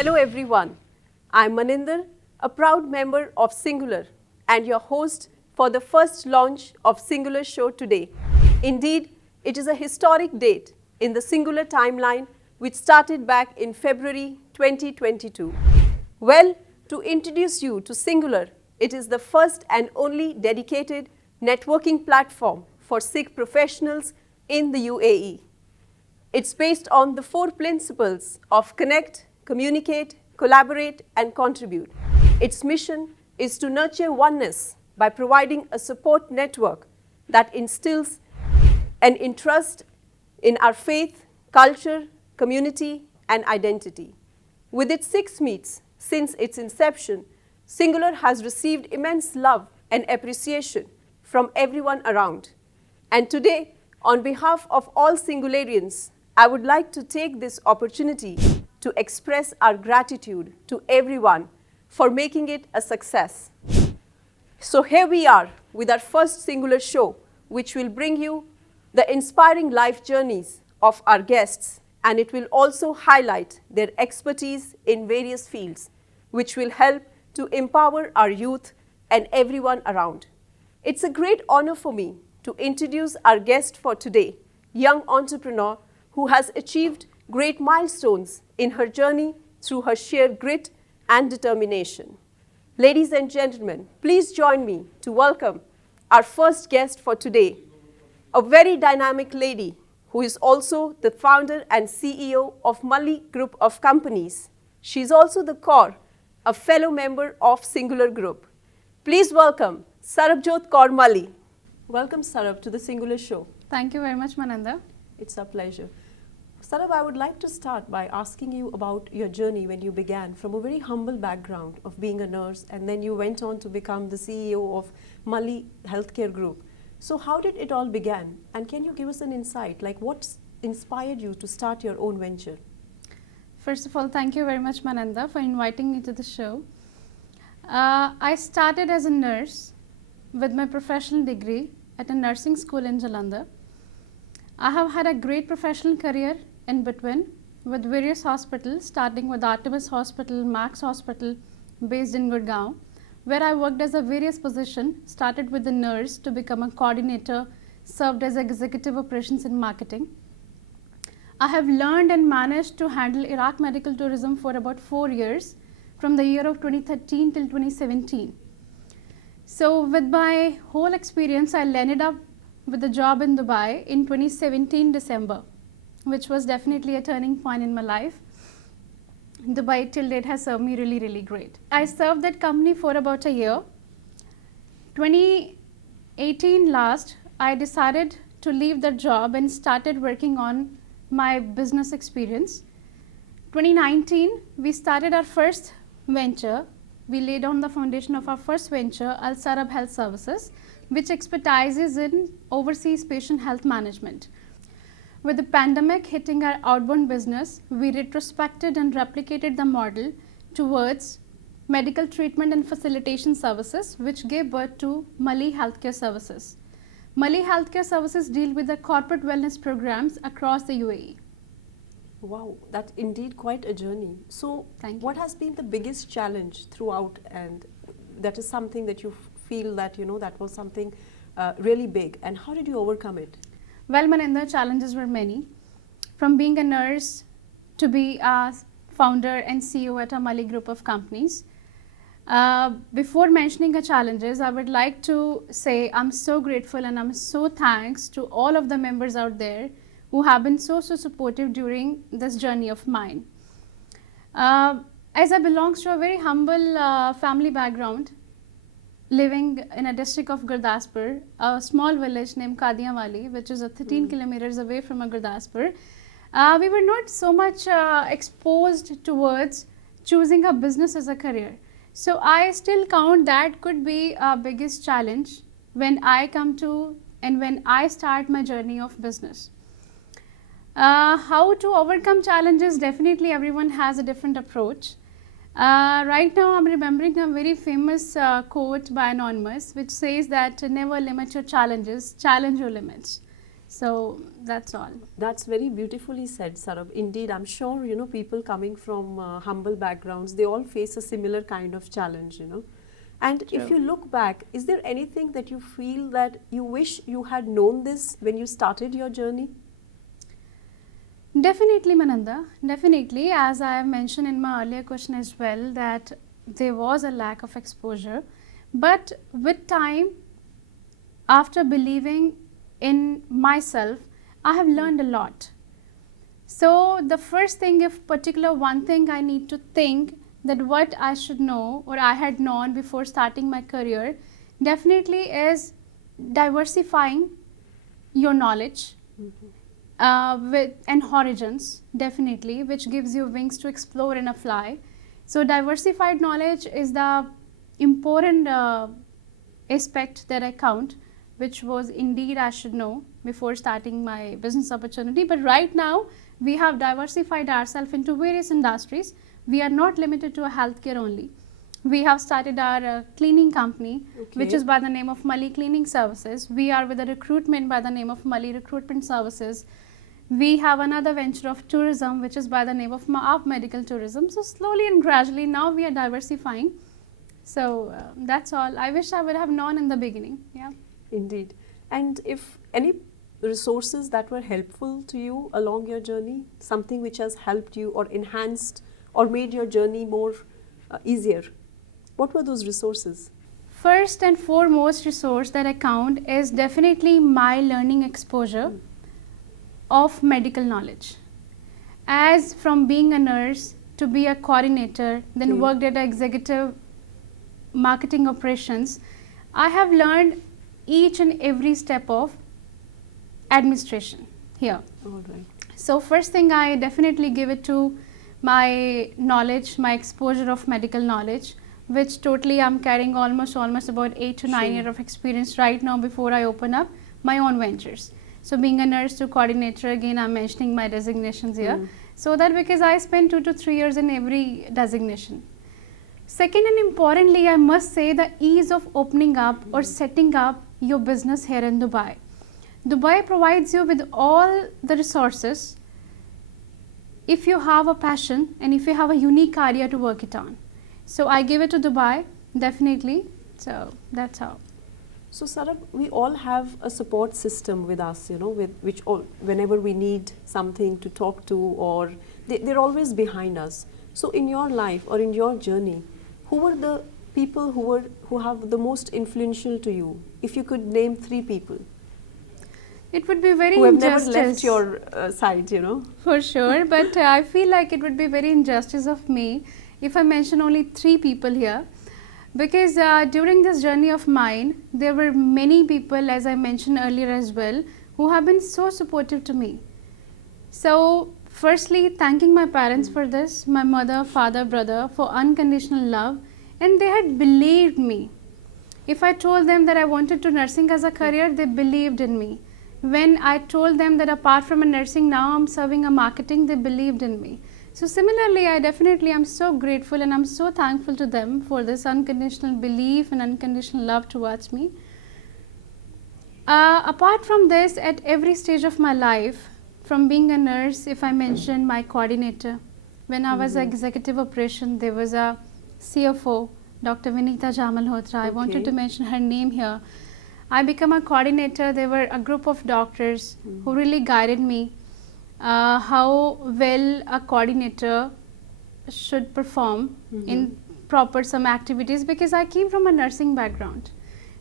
Hello everyone, I'm Maninder, a proud member of Singular and your host for the first launch of Singular show today. Indeed, it is a historic date in the Singular timeline which started back in February 2022. Well, to introduce you to Singular, it is the first and only dedicated networking platform for Sikh professionals in the UAE. It's based on the 4 principles of connect, communicate, collaborate, and contribute. Its mission is to nurture oneness by providing a support network that instills an interest in our faith, culture, community, and identity. With its 6 meets since its inception, Singular has received immense love and appreciation from everyone around. And today, on behalf of all Singularians, I would like to take this opportunity to express our gratitude to everyone for making it a success. So here we are with our first Singular show, which will bring you the inspiring life journeys of our guests, and it will also highlight their expertise in various fields, which will help to empower our youth and everyone around. It's a great honor for me to introduce our guest for today, young entrepreneur who has achieved great milestones in her journey through her sheer grit and determination. Ladies and gentlemen, please join me to welcome our first guest for today, a very dynamic lady who is also the founder and CEO of Malhi Group of Companies. She is also the core, a fellow member of Singular Group. Please welcome Sarabjot Kaur Malhi. Welcome, Sarab, to the Singular show. Thank you very much, Maninder. It's a pleasure. Sarab, I would like to start by asking you about your journey when you began from a very humble background of being a nurse, and then you went on to become the CEO of Malhi Healthcare Group. So how did it all begin? And can you give us an insight, like what inspired you to start your own venture? First of all, thank you very much, Maninder, for inviting me to the show. I started as a nurse with my professional degree at a nursing school in Jalandhar. I have had a great professional career in between with various hospitals, starting with Artemis Hospital, Max Hospital, based in Gurgaon, where I worked as a various position, started with the nurse to become a coordinator, served as executive operations and marketing. I have learned and managed to handle Iraq medical tourism for about 4 years, from the year of 2013 till 2017. So with my whole experience, I landed up with a job in Dubai in 2017 December, which was definitely a turning point in my life. Dubai till date has served me really great. I served that company for about a year. 2018 last, I decided to leave that job and started working on my business experience. 2019, we started our first venture. We laid on the foundation of our first venture, Sarab Health Services, which expertises in overseas patient health management. With the pandemic hitting our outbound business, we retrospected and replicated the model towards medical treatment and facilitation services, which gave birth to Malhi Healthcare Services. Malhi Healthcare Services deal with the corporate wellness programs across the UAE. Wow, that's indeed quite a journey. So, what has been the biggest challenge throughout, and that is something that you feel that, that was something really big, and how did you overcome it? Well, Maninder, challenges were many. From being a nurse to be a founder and CEO at a Malhi Group of Companies. Before mentioning the challenges, I would like to say I'm so grateful and I'm so thanks to all of the members out there who have been so supportive during this journey of mine. As I belong to a very humble family background, living in a district of Gurdaspur, a small village named Kadianwali, which is 13 kilometers away from Gurdaspur, we were not so much exposed towards choosing a business as a career. So I still count that could be a biggest challenge when I come to and when I start my journey of business. How to overcome challenges? Definitely everyone has a different approach. Right now I'm remembering a very famous quote by Anonymous, which says that never limit your challenges, challenge your limits. So that's all. That's very beautifully said, Sarab. Indeed, I'm sure, people coming from humble backgrounds, they all face a similar kind of challenge. And if True. you look back, is there anything that you feel that you wish you had known this when you started your journey? Definitely, Mananda. Definitely, as I have mentioned in my earlier question as well, that there was a lack of exposure. But with time, after believing in myself, I have learned a lot. So the first thing, if particular one thing I need to think that what I should know or I had known before starting my career, definitely is diversifying your knowledge with and horizons, definitely, which gives you wings to explore and fly. So diversified knowledge is the important aspect that I count, which was indeed I should know before starting my business opportunity. But right now, we have diversified ourselves into various industries. We are not limited to a healthcare only. We have started our cleaning company, which is by the name of Malhi Cleaning Services. We are with a recruitment by the name of Malhi Recruitment Services. We have another venture of tourism, which is by the name of Medical Tourism. So slowly and gradually, now we are diversifying. So that's all. I wish I would have known in the beginning. Yeah. Indeed. And if any resources that were helpful to you along your journey, something which has helped you or enhanced or made your journey more easier, what were those resources? First and foremost resource that I count is definitely my learning exposure of medical knowledge. As from being a nurse to be a coordinator, then worked at executive marketing operations, I have learned each and every step of administration here. All right. So first thing, I definitely give it to my knowledge, my exposure of medical knowledge, which totally I'm carrying almost about 8 to 9 years of experience right now before I open up my own ventures. So being a nurse to coordinator, again I'm mentioning my designations here. So that because I spent 2 to 3 years in every designation. Second and importantly, I must say the ease of opening up or setting up your business here in Dubai. Dubai provides you with all the resources if you have a passion and if you have a unique idea to work it on. So I give it to Dubai, definitely. So that's how. So Sarab, we all have a support system with us, with which whenever we need something to talk to, or they're always behind us. So in your life or in your journey, who were the people who have the most influential to you? If you could name 3 people. It would be very who have injustice. never left your side, For sure, but I feel like it would be very injustice of me if I mention only 3 people here. Because during this journey of mine, there were many people, as I mentioned earlier as well, who have been so supportive to me. So, firstly, thanking my parents for this, my mother, father, brother, for unconditional love, and they had believed me. If I told them that I wanted to nursing as a career, they believed in me. When I told them that apart from a nursing, now I'm serving a marketing, they believed in me. So similarly, I definitely am so grateful and I'm so thankful to them for this unconditional belief and unconditional love towards me. Apart from this, at every stage of my life, from being a nurse, if I mention my coordinator, when I was executive operation, there was a CFO, Dr. Vinita Jamalhotra. I wanted to mention her name here. I became a coordinator. There were a group of doctors who really guided me how well a coordinator should perform in proper some activities, because I came from a nursing background.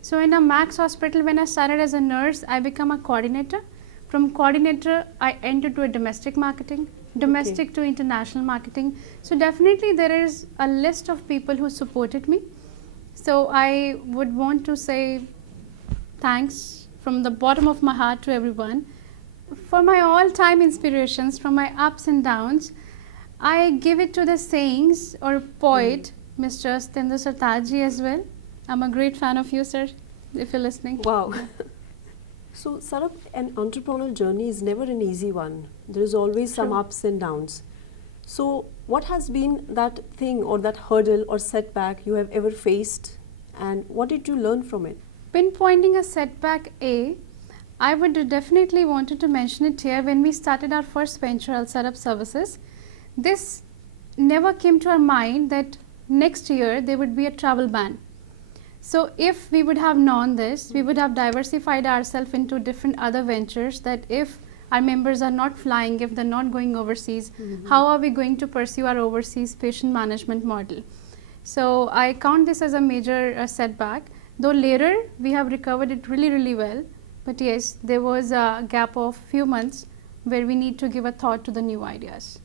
So in a Max hospital, when I started as a nurse, I became a coordinator. From coordinator, I entered to a domestic marketing, domestic to international marketing. So definitely there is a list of people who supported me. So I would want to say thanks from the bottom of my heart to everyone. For my all-time inspirations, from my ups and downs, I give it to the sayings or poet, Mr. Stendra Sartaji as well. I'm a great fan of you, sir, if you're listening. Wow. So, Sarab, an entrepreneurial journey is never an easy one. There is always some ups and downs. So, what has been that thing or that hurdle or setback you have ever faced, and what did you learn from it? Pinpointing a setback, I would definitely wanted to mention it here. When we started our first venture, Sarab Services, this never came to our mind that next year there would be a travel ban. So if we would have known this, we would have diversified ourselves into different other ventures, that if our members are not flying, if they're not going overseas, how are we going to pursue our overseas patient management model? So I count this as a major setback, though later we have recovered it really, really well. But yes, there was a gap of few months where we need to give a thought to the new ideas.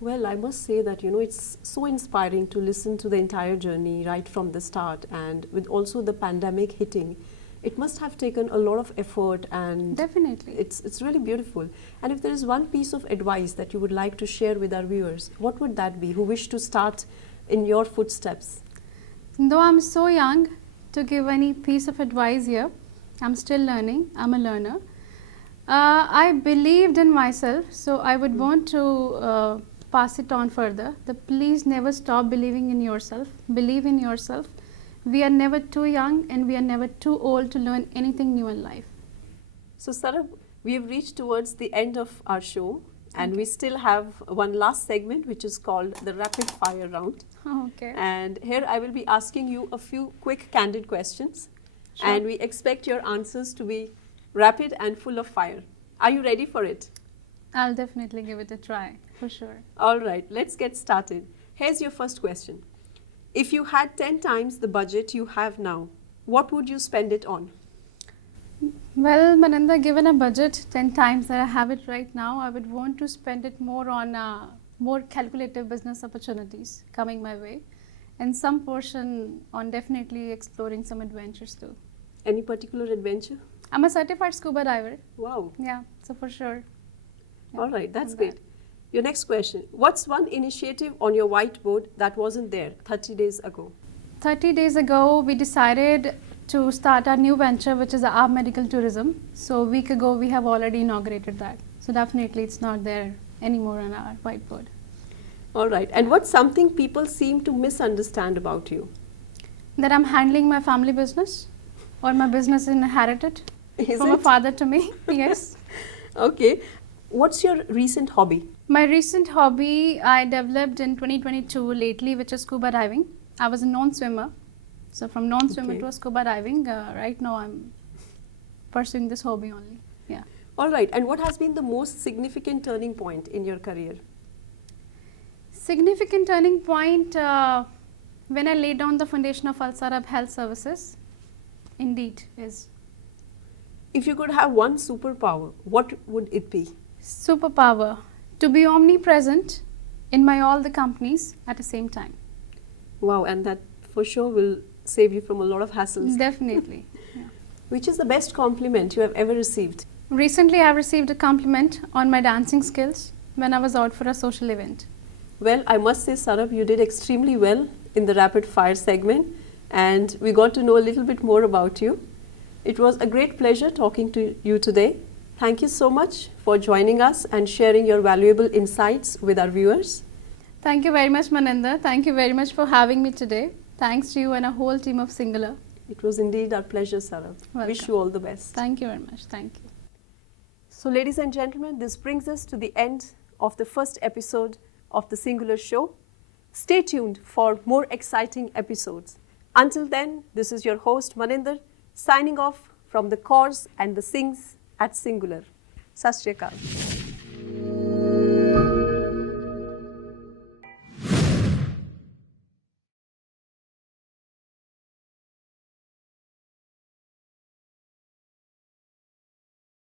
Well, I must say that, it's so inspiring to listen to the entire journey right from the start, and with also the pandemic hitting, it must have taken a lot of effort, and definitely it's really beautiful. And if there is one piece of advice that you would like to share with our viewers, what would that be, who wish to start in your footsteps? Though I'm so young to give any piece of advice here, I'm still learning, I'm a learner. I believed in myself, so I would want to pass it on further. Please never stop believing in yourself. Believe in yourself. We are never too young and we are never too old to learn anything new in life. So Sarab, we have reached towards the end of our show, and we still have one last segment which is called the rapid fire round. Okay. And here I will be asking you a few quick candid questions. Sure. And we expect your answers to be rapid and full of fire. Are you ready for it? I'll definitely give it a try, for sure. All right, let's get started. Here's your first question. If you had 10 times the budget you have now, what would you spend it on? Well, Maninder, given a budget 10 times that I have it right now, I would want to spend it more on more calculative business opportunities coming my way, and some portion on definitely exploring some adventures too. Any particular adventure? I'm a certified scuba diver. Wow. Yeah, so for sure. Yeah, All right, that's I'm great. Your next question. What's one initiative on your whiteboard that wasn't there 30 days ago? 30 days ago, we decided to start our new venture, which is our medical tourism. So a week ago, we have already inaugurated that. So definitely it's not there anymore on our whiteboard. All right. And what's something people seem to misunderstand about you? That I'm handling my family business, or my business is inherited from a father to me. Yes. Okay. What's your recent hobby? My recent hobby I developed in 2022 lately, which is scuba diving. I was a non-swimmer. So from non-swimmer to scuba diving, right now I'm pursuing this hobby only. Yeah. All right. And what has been the most significant turning point in your career? Significant turning point when I laid down the foundation of Sarab Health Services. Indeed is. If you could have one superpower, what would it be? Superpower, to be omnipresent in my all the companies at the same time. Wow, and that for sure will save you from a lot of hassles. Definitely. Yeah. Which is the best compliment you have ever received? Recently, I received a compliment on my dancing skills when I was out for a social event. Well, I must say, Sarab, you did extremely well in the rapid fire segment, and we got to know a little bit more about you. It was a great pleasure talking to you today. Thank you so much for joining us and sharing your valuable insights with our viewers. Thank you very much, Maninder. Thank you very much for having me today. Thanks to you and a whole team of Singular. It was indeed our pleasure, Sarab. Welcome. Wish you all the best. Thank you very much. Thank you. So, ladies and gentlemen, this brings us to the end of the first episode of the Singular Show. Stay tuned for more exciting episodes. Until then, this is your host Maninder signing off from the Kaurs and the Singhs at Singular. Sat Shri Akal.